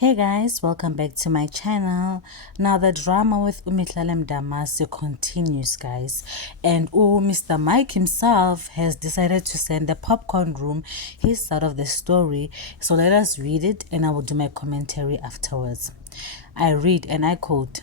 Hey guys, welcome back to my channel. Now the drama with Umihlale Mdamase continues, guys, and Mr. Mike himself has decided to send the popcorn room his side of the story. So let us read it and I will do my commentary afterwards. I read and I quote,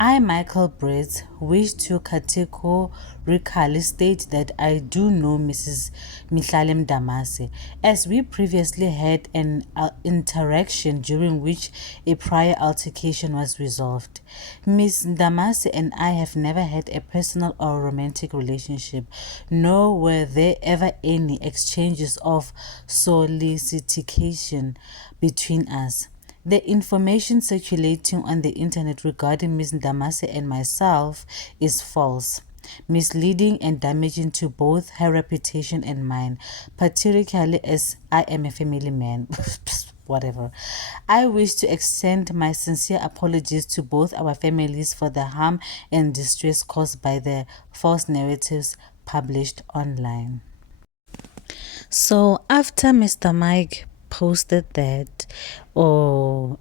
I, Michael Brett, wish to categorically state that I do know Mrs. Mihlale Mdamase, as we previously had an interaction during which a prior altercation was resolved. Miss Mdamase and I have never had a personal or romantic relationship, nor were there ever any exchanges of solicitation between us. The information circulating on the internet regarding Ms. Mdamase and myself is false, misleading and damaging to both her reputation and mine, particularly as I am a family man. Whatever. I wish to extend my sincere apologies to both our families for the harm and distress caused by the false narratives published online. So after Mr. Mike posted that or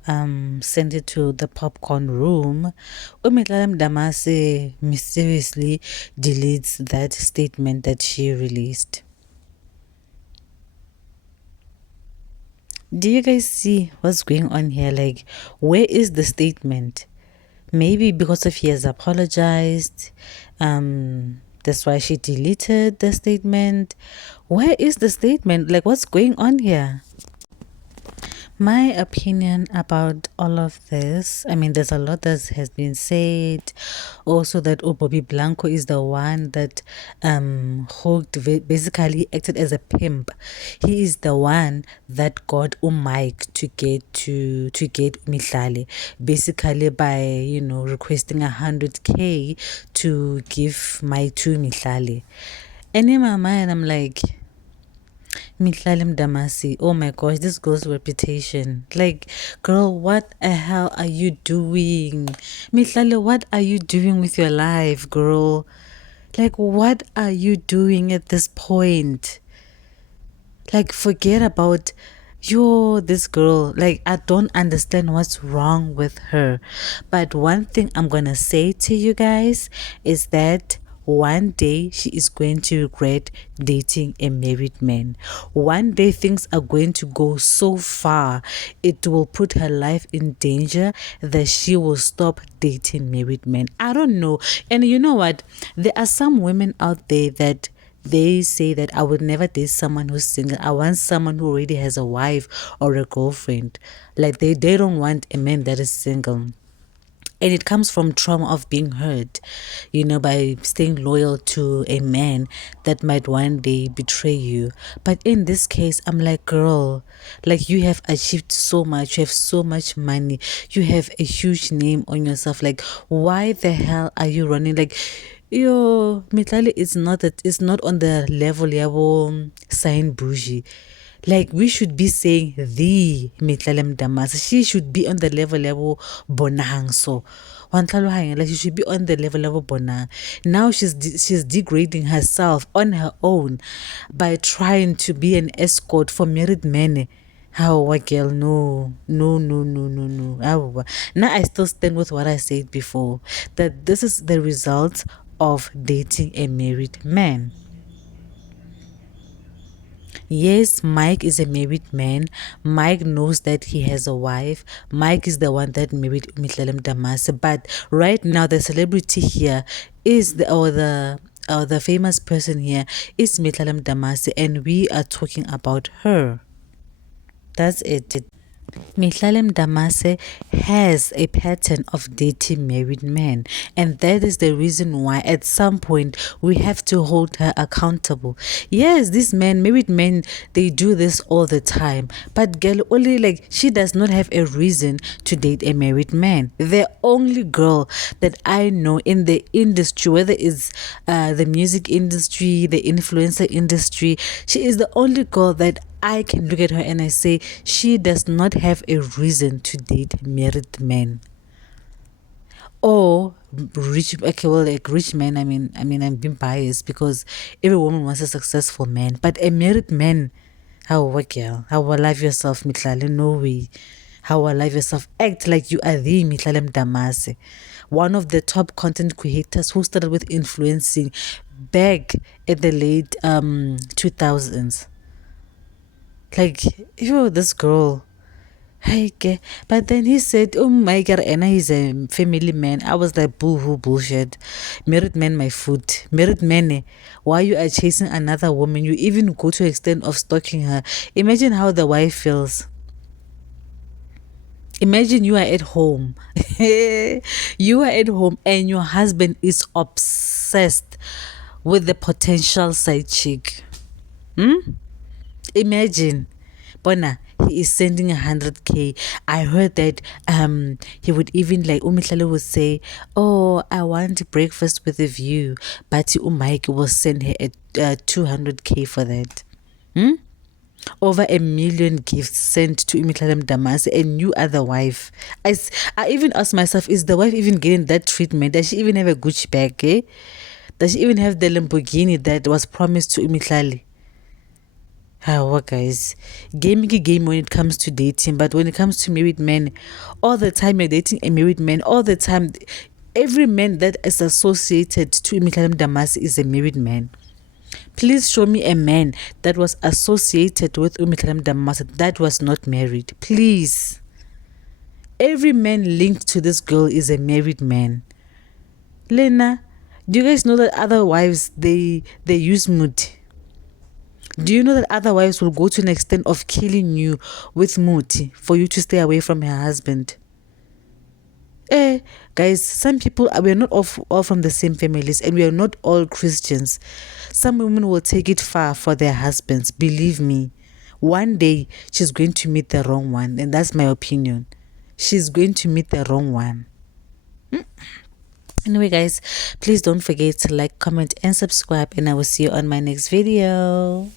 sent it to the popcorn room, Umihlale Mdamase mysteriously deletes that statement that she released. Do you guys see what's going on here? Like, where is the statement? Maybe because of he has apologized, that's why she deleted the statement. Where is the statement? Like, what's going on here? My opinion about all of this, I mean, there's a lot that has been said. Also, that Bobby Blanco is the one that basically acted as a pimp. He is the one that got Mike to get Mihlale, basically by requesting 100K to give Mike to Mihlale. And in my mind, I'm like, Mihlale Mdamase, oh my gosh, this girl's reputation. Like, girl, what the hell are you doing? Mihlale, what are you doing with your life, girl? Like, what are you doing at this point? Like, forget about this girl. Like, I don't understand what's wrong with her. But one thing I'm gonna say to you guys is that one day she is going to regret dating a married man. One day things are going to go so far, it will put her life in danger that she will stop dating married men. I don't know. And you know what? There are some women out there that they say that I would never date someone who's single. I want someone who already has a wife or a girlfriend. Like they don't want a man that is single. And it comes from trauma of being hurt, by staying loyal to a man that might one day betray you. But in this case, I'm like, girl, like you have achieved so much, you have so much money, you have a huge name on yourself. Like, why the hell are you running? Like, Mihlale is not on the level yabo sign bougie. Like we should be saying the Mihlale Mdamase. She should be on the level of Bonang. So like she should be on the level of Bonang. Now she's degrading herself on her own by trying to be an escort for married men. How girl? No. How? Now I still stand with what I said before, that this is the result of dating a married man. Yes, Mike is a married man. Mike knows that he has a wife. Mike is the one that married Mihlale Mdamase. But right now, the celebrity here is the famous person here is Mihlale Mdamase, and we are talking about her. That's it. Mihlale Mdamase has a pattern of dating married men, and that is the reason why at some point we have to hold her accountable. Yes, these men, married men, they do this all the time, but girl, only like she does not have a reason to date a married man. The only girl that I know in the industry, whether it's the music industry, the influencer industry, she is the only girl that I can look at her and I say she does not have a reason to date married men or rich. Okay, well, like rich men. I mean, I'm being biased because every woman wants a successful man, but a married man. How girl? How will love yourself, Mihlale? No way. how alive yourself. Act like you are the Mihlale Mdamase, one of the top content creators who started with influencing back at the late 2000s. Like, this girl. Hey, but then he said, "Oh my God, Anna is a family man." I was like, "Boo-hoo, bullshit. Married man, my foot. Married man, why you are chasing another woman? You even go to the extent of stalking her. Imagine how the wife feels. Imagine you are at home. You are at home and your husband is obsessed with the potential side chick. Imagine. Bona, he is sending 100K. I heard that he would even like Umihlale would say, "Oh, I want breakfast with a view," but Mike will send her 200K for that. Over 1 million gifts sent to Umihlale Mdamase, and you are the wife. I even asked myself, is the wife even getting that treatment? Does she even have a Gucci bag? Eh? Does she even have the Lamborghini that was promised to Umihlale? What guys, gaming a game when it comes to dating, but when it comes to married men, all the time you're dating a married man, all the time, every man that is associated to Umihlale Mdamase is a married man. Please show me a man that was associated with Umihlale Mdamase that was not married. Please. Every man linked to this girl is a married man. Lena, do you guys know that other wives they use muti? Do you know that other wives will go to an extent of killing you with muti for you to stay away from her husband? Guys, some people, we are not all from the same families, and we are not all Christians. Some women will take it far for their husbands. Believe me, one day she's going to meet the wrong one, and that's my opinion. She's going to meet the wrong one. Anyway, guys, please don't forget to like, comment, and subscribe, and I will see you on my next video.